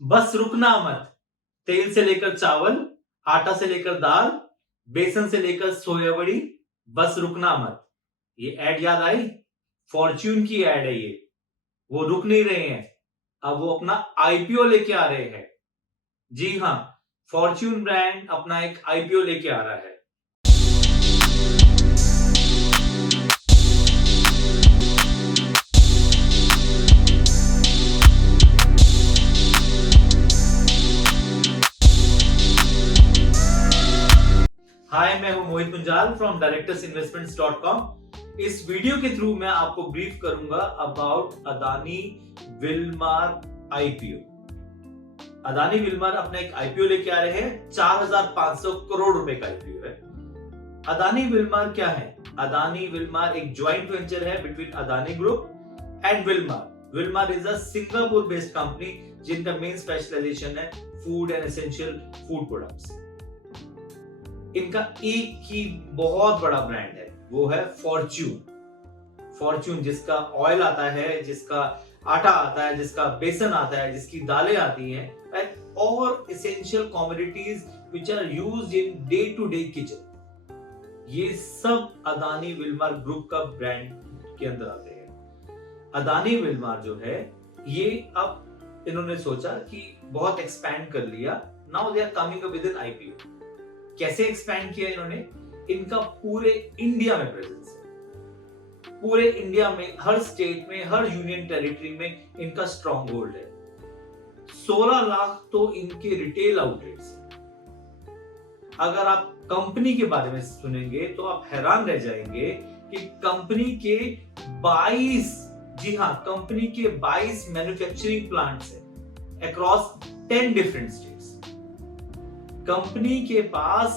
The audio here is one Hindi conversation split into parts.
बस रुकना मत। तेल से लेकर चावल, आटा से लेकर दाल, बेसन से लेकर सोया बड़ी, बस रुकना मत। ये एड याद आई? फॉर्च्यून की एड है ये। वो रुक नहीं रहे हैं, अब वो अपना आईपीओ लेके आ रहे हैं। जी हां, फॉर्च्यून ब्रांड अपना एक आईपीओ लेके आ रहा है। हाय, मैं हूं मोहित पुंजाल फ्रॉम directorsinvestments.com। इस वीडियो के थ्रू मैं आपको ब्रीफ करूंगा about Adani Wilmar IPO. Adani Wilmar अपना एक आईपीओ लेके आ रहे हैं। 4,500 करोड़ रुपए का आईपीओ है। अदानी विल्मार क्या है? अदानी विल्मार एक ज्वाइंट वेंचर है between Adani group and Wilmar. Wilmar is a Singapore based company जिनका मेन स्पेशलाइजेशन है food and essential food products. इनका एक ही बहुत बड़ा ब्रांड है, वो है फॉर्च्यून। फॉर्च्यून जिसका ऑयल आता है, जिसका आटा आता है, जिसका बेसन आता है, जिसकी दालें आती हैं, और essential commodities which are used in day to day kitchen. ये सब अदानी विल्मार ग्रुप का ब्रांड के अंदर आते हैं। अदानी विल्मार जो है ये अब इन्होंने सोचा कि बहुत एक्सपैंड कर लिया, now they are coming up with an IPO. कैसे एक्सपैंड किया इन्होंने? इनका पूरे इंडिया में प्रेजेंस है। पूरे इंडिया में हर स्टेट में, हर यूनियन टेरिटरी में इनका स्ट्रॉन्ग होल्ड है। 16 लाख तो इनके रिटेल आउटलेट्स हैं। अगर आप कंपनी के बारे में सुनेंगे तो आप हैरान रह जाएंगे कि कंपनी के 22, जी हां, कंपनी के 22 मैन्युफैक्चरिंग प्लांट्स हैं अक्रॉस 10 डिफरेंट स्टेट्स। कंपनी के पास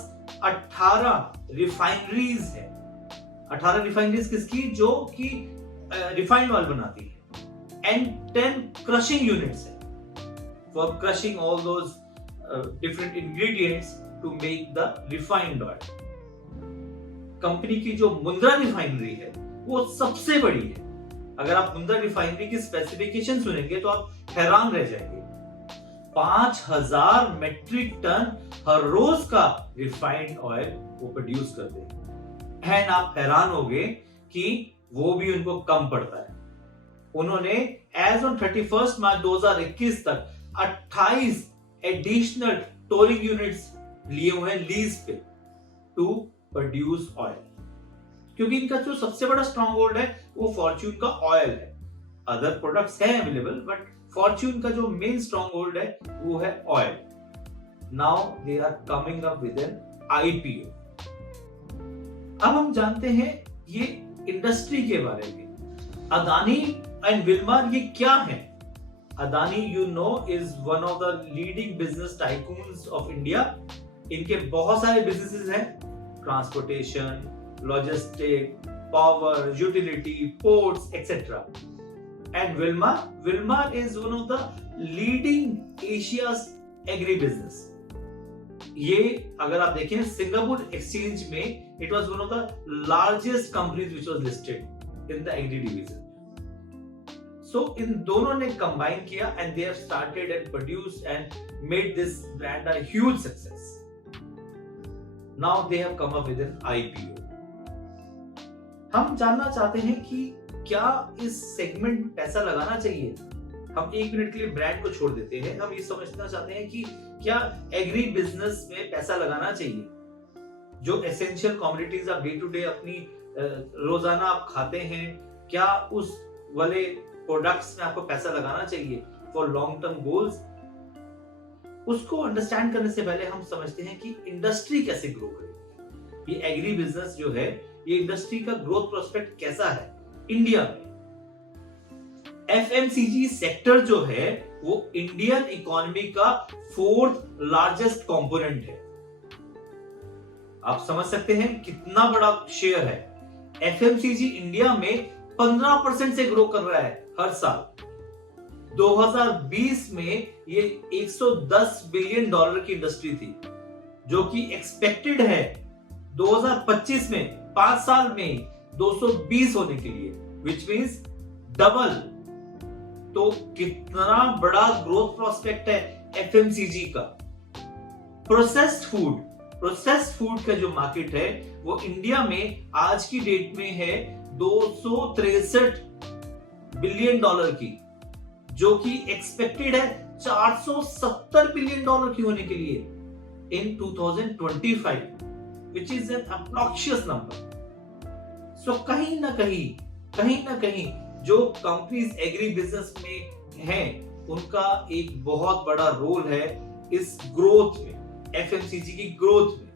18 रिफाइनरीज है। 18 रिफाइनरीज किसकी? जो कि रिफाइंड ऑयल बनाती है। एंड 10 क्रशिंग यूनिट्स है for crushing all those different ingredients to make the refined oil. Company की जो मुंद्रा रिफाइनरी है वो सबसे बड़ी है। अगर आप मुंद्रा रिफाइनरी की स्पेसिफिकेशन सुनेंगे तो आप हैरान रह जाएंगे। 5,000 मेट्रिक टन हर रोज का रिफाइंड ऑयल वो प्रोड्यूस करते हैं। एंड आप हैरान होंगे कि वो भी उनको कम पड़ता है। उन्होंने एज ऑन 31 मार्च 2021 तक 28 एडिशनल टोलिंग यूनिट्स लिए हुए हैं लीज पे टू प्रोड्यूस ऑयल, क्योंकि इनका जो सबसे बड़ा स्ट्रॉन्ग होल्ड है वो फॉर्च्यून का ऑयल है। अदर प्रोडक्ट्स हैं अवेलेबल, बट फॉर्च्यून का जो मेन स्ट्रॉन्ग होल्ड है वो है oil. Now they are coming up with an IPO. अब हम जानते हैं ये इंडस्ट्री के बारे में। अदानी एंड विल्मार ये क्या है? Adani you know is one of the leading business tycoons of India. इनके बहुत सारे बिजनेसेस हैं, transportation, logistic, power, utility, ports etcetera. And Wilmar is one of the leading Asia's agribusiness. ये अगर आप देखें सिंगापुर एक्सचेंज में it was one of the largest companies which was listed in the agri division. So इन दोनों ने combine किया and they have started and produced and made this brand a huge success. Now they have come up with an IPO. हम जानना चाहते हैं कि क्या इस सेगमेंट में पैसा लगाना चाहिए? हम एक मिनट के लिए ब्रांड को छोड़ देते हैं। हम ये समझना चाहते हैं कि क्या एग्री बिजनेस में पैसा लगाना चाहिए? जो एसेंशियल कमोडिटीज आप डे टू डे अपनी रोजाना आप खाते हैं, क्या उस वाले प्रोडक्ट्स में आपको पैसा लगाना चाहिए फॉर लॉन्ग टर्म गोल्स? उसको अंडरस्टैंड करने से पहले हम समझते हैं कि इंडस्ट्री कैसे ग्रो करेगी। ये एग्री बिजनेस जो है, ये इंडस्ट्री का ग्रोथ प्रोस्पेक्ट कैसा है इंडिया में? एफएमसीजी सेक्टर जो है वो इंडियन इकोनॉमी का 4th लार्जेस्ट कंपोनेंट है। आप समझ सकते हैं कितना बड़ा शेयर है। एफएमसीजी इंडिया में 15% से ग्रो कर रहा है हर साल। 2020 में ये $110 बिलियन की इंडस्ट्री थी, जो कि एक्सपेक्टेड है 2025 में 5 साल में 220 होने के लिए, विच मीन्स डबल। तो कितना बड़ा ग्रोथ प्रोस्पेक्ट है एफएमसीजी का। प्रोसेस्ड फूड का जो मार्केट है वो इंडिया में आज की डेट में है 263 बिलियन डॉलर की, जो कि एक्सपेक्टेड है 470 बिलियन डॉलर की होने के लिए इन 2025, which is an obnoxious number. So कहीं ना कहीं जो कंपनीज एग्री बिजनेस में हैं, उनका एक बहुत बड़ा रोल है इस ग्रोथ में, एफएमसीजी की ग्रोथ में।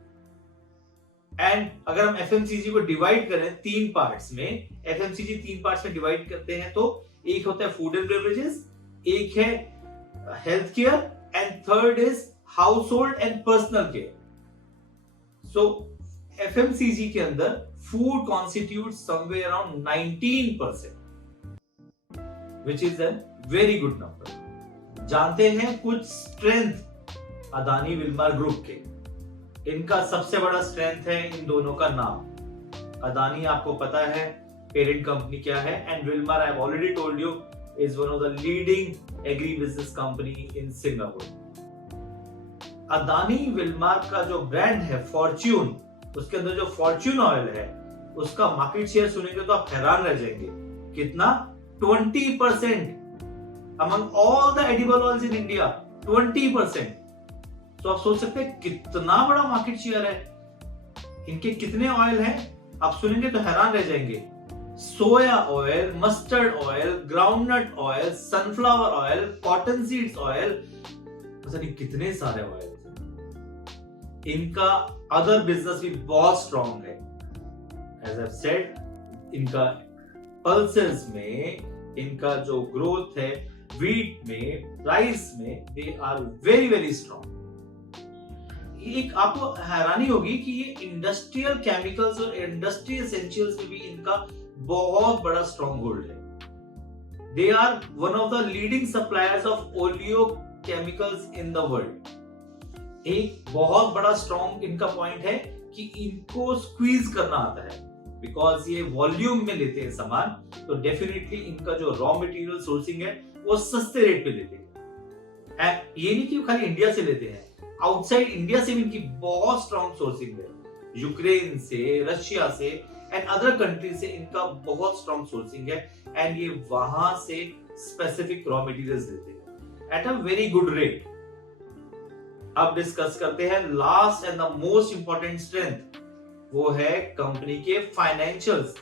एंड अगर हम एफएमसीजी को डिवाइड करें तीन पार्ट्स में, एफएमसीजी तीन पार्ट्स में डिवाइड करते हैं, तो एक होता है फूड एंड बेवरेजेस, एक है health care, and third is house hold and personal care. So FMCG के अंदर food constitute somewhere around 19%, which is a very good number। जानते हैं कुछ स्ट्रेंथ अदानी विल्मर ग्रुप के। इनका सबसे बड़ा स्ट्रेंथ है इन दोनों का नाम। अदानी आपको पता है पेरेंट कंपनी क्या है, and Wilmer I have already told you is one of the leading agri business company in Singapore. Adani Wilmer का जो ब्रांड है फॉर्च्यून, उसके अंदर जो फॉर्च्यून ऑयल है उसका मार्केट शेयर सुनेंगे तो आप हैरान रह जाएंगे। कितना? 20% among all the edible oils in India, 20%। तो आप सोच सकते हैं कितना बड़ा मार्केट शेयर है। इनके कितने ऑयल हैं आप सुनेंगे तो हैरान रह जाएंगे। सोया oil, mustard oil, groundnut oil, sunflower oil, cotton seeds oil, पता नहीं कितने सारे ऑयल। इनका अदर बिजनेस भी बहुत स्ट्रॉन्ग है। एज आई सेड, इनका पल्सेस में, इनका जो ग्रोथ है व्हीट में, राइस में, they are very very strong. एक आपको हैरानी होगी कि ये इंडस्ट्रियल केमिकल्स और इंडस्ट्रियल एसेंशियल्स में भी इनका बहुत बड़ा स्ट्रॉन्ग होल्ड है। They are one of the leading suppliers of oleo chemicals in the world. एक बहुत बड़ा स्ट्रॉन्ग इनका पॉइंट है कि इनको स्क्वीज करना आता है, बिकॉज ये वॉल्यूम में लेते हैं सामान, तो डेफिनेटली इनका जो रॉ मटेरियल सोर्सिंग है वो सस्ते रेट पे लेते हैं। एंड ये नहीं कि खाली इंडिया से लेते हैं, आउटसाइड इंडिया से भी इनकी बहुत स्ट्रॉन्ग सोर्सिंग है। यूक्रेन से, रशिया से एंड अदर कंट्री से इनका बहुत स्ट्रॉन्ग सोर्सिंग है, एंड ये वहां से स्पेसिफिक रॉ मटेरियल्स लेते हैं at a very good rate. अब डिस्कस करते हैं last and the most important strength, वो है कंपनी के फाइनेंशियल्स।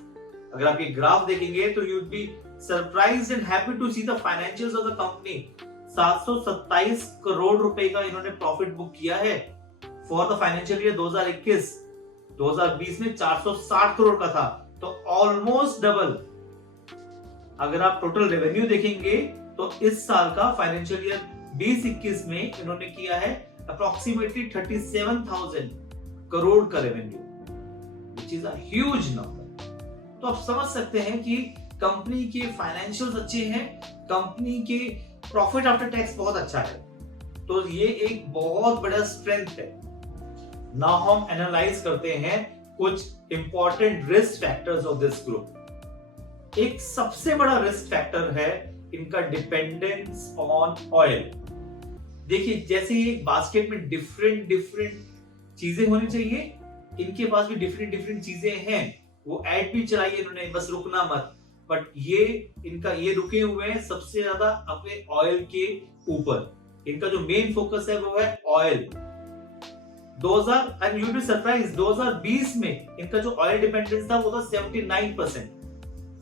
अगर आप ये ग्राफ देखेंगे तो you would be surprised and happy to see the financials of the company. 727 crore रुपए का इन्होंने प्रॉफिट बुक किया है फॉर द फाइनेंशियल ईयर 2021। 2020 में 460 करोड़ का था, तो ऑलमोस्ट डबल। अगर आप टोटल रेवेन्यू देखेंगे तो इस साल का फाइनेंशियल ईयर 2021 में इन्होंने किया है अप्रोक्सीमेटली 37,000 करोड़ का revenue, which is a huge number। तो आप समझ सकते हैं कि कंपनी के फाइनेंशियल्स अच्छे हैं, कंपनी के प्रॉफिट आफ्टर टैक्स बहुत अच्छा है, तो ये एक बहुत बड़ा स्ट्रेंथ है। नाउ हम एनालाइज करते हैं कुछ important risk factors of this group. एक सबसे बड़ा रिस्क फैक्टर है इनका डिपेंडेंस ऑन ऑयल। देखिए, जैसे ही एक बास्केट में डिफरेंट चीजें होनी चाहिए, इनके पास भी डिफरेंट चीजें हैं। वो ऐड भी चलाई इन्होंने, बस रुकना मत, बट ये इनका ये रुके हुए हैं सबसे ज्यादा अपने ऑयल के ऊपर। इनका जो मेन फोकस है वो है ऑयल। 2020 में इनका जो ऑयल डिपेंडेंस था वो था 79%।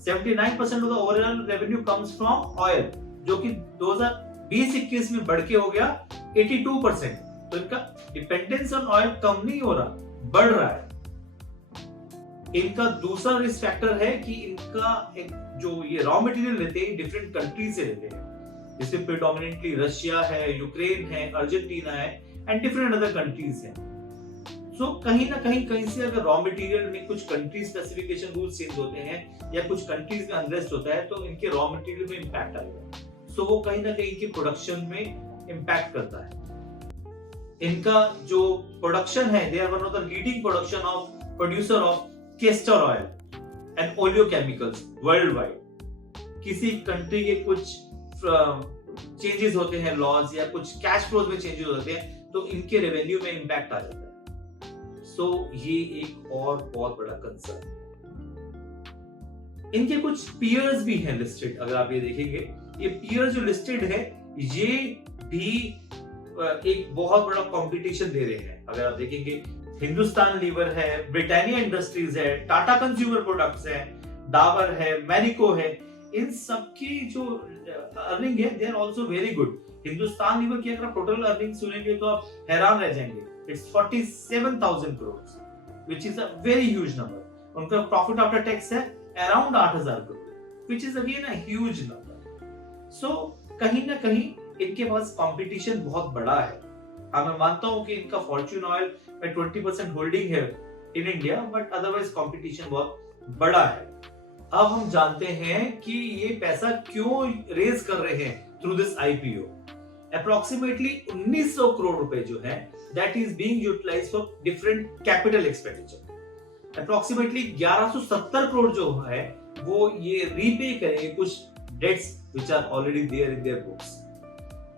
79% of the overall revenue comes from oil, जो कि 2020-21 में बढ़ के हो गया 82%। तो इनका डिपेंडेंस ऑन ऑयल कम नहीं हो रहा, बढ़ रहा है। इनका दूसरा रिस्क फैक्टर है कि इनका एक जो ये रॉ मटेरियल लेते हैं डिफरेंट कंट्री से लेते हैं, जिसमें प्रेडोमिनेंटली रशिया है, यूक्रेन है, अर्जेंटीना है एंड डिफरेंट अदर कंट्रीज हैं। सो कहीं ना कहीं से अगर रॉ मटेरियल में कुछ कंट्री स्पेसिफिकेशन रूल्स चेंज होते हैं या कुछ कंट्रीज में अनरेस्ट होता है, तो इनके रॉ मटेरियल में इंपैक्ट आएगा। सो वो कहीं ना कहीं इनके प्रोडक्शन में इंपैक्ट करता है। इनका जो प्रोडक्शन है, they are one of the leading producer of castor oil and oleo chemicals worldwide. किसी कंट्री के कुछ चेंजेस होते हैं लॉज या कुछ कैश फ्लोज में चेंजेस होते हैं तो इनके रेवेन्यू में इंपैक्ट आ जाता है। सो ये एक और बहुत बड़ा कंसर्न। इनके कुछ पीयर्स भी हैं लिस्टेड, अगर आप ये देखेंगे ये पीयर जो लिस्टेड है ये भी एक बहुत बड़ा कंपटीशन दे रहे हैं। अगर आप देखेंगे हिंदुस्तान लीवर है, ब्रिटानिया इंडस्ट्रीज है, टाटा कंज्यूमर प्रोडक्ट्स है, डाबर है, मैरिको है, इन सबकी जो अर्निंग है they are also very good. Hindustan Lever की अगर टोटल अर्निंग सुनेंगे तो आप हैरान रह जाएंगे। It's 47,000 crore which is a very huge number. उनका प्रॉफिट आफ्टर टैक्स है around 8,000 crore which is again a huge number. So कहीं ना कहीं इनके पास कंपटीशन बहुत बड़ा है। मैं मानता हूं कि इनका फॉर्च्यून ऑयल में 20% होल्डिंग है in India, but otherwise competition बहुत बड़ा है। अब हम जानते हैं कि ये पैसा क्यों रेज कर रहे हैं through this IPO. Approximately 1900 crore रुपए जो है that is being utilized for different capital expenditure. Approximately 1170 crore जो है वो ये रीपे करेंगे कुछ debts which are already there in their books.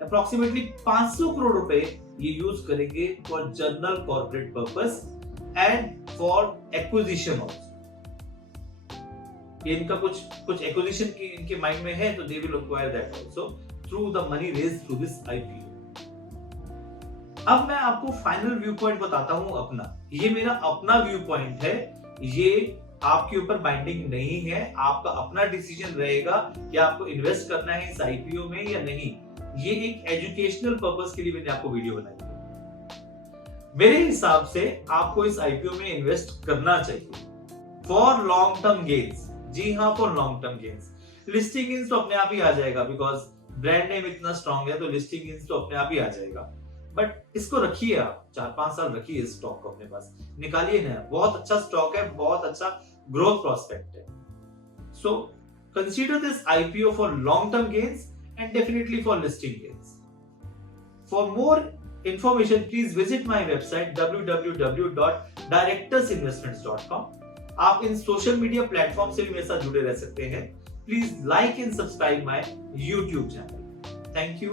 Approximately 500 crore रुपए ये यूज करेंगे for general corporate purpose and for acquisition also. इनका कुछ एक्विजिशन की इनके माइंड में है तो they will acquire that also through the money raised through this IPO. अब मैं आपको फाइनल व्यू पॉइंट बताता हूं अपना। ये मेरा अपना व्यू पॉइंट है, ये आपके ऊपर बाइंडिंग नहीं है। आपका अपना डिसीजन रहेगा कि आपको इन्वेस्ट करना है इस आईपीओ में या नहीं। ये एक एजुकेशनल पर्पस के लिए मैंने आपको वीडियो बनाई है। मेरे हिसाब से आपको इस आईपीओ में इन्वेस्ट करना चाहिए फॉर लॉन्ग टर्म गेन्स। जी हाँ, for long term gains. Listing gains तो अपने आप ही आ जाएगा बिकॉज ब्रांड नेम इतना स्ट्रॉन्ग है तो लिस्टिंग गेन्स तो अपने आप ही आ जाएगा। बट इसको रखिए आप 4-5 साल रखिए इस स्टॉक को अपने पास, निकालिए ना। बहुत अच्छा स्टॉक है, बहुत अच्छा ग्रोथ प्रोस्पेक्ट है। So consider this IPO for long term gains and definitely for listing gains. For more information, please visit my website www.directorsinvestments.com. आप इन सोशल मीडिया प्लेटफॉर्म से भी मेरे साथ जुड़े रह सकते हैं। Please like and subscribe my YouTube channel. Thank you.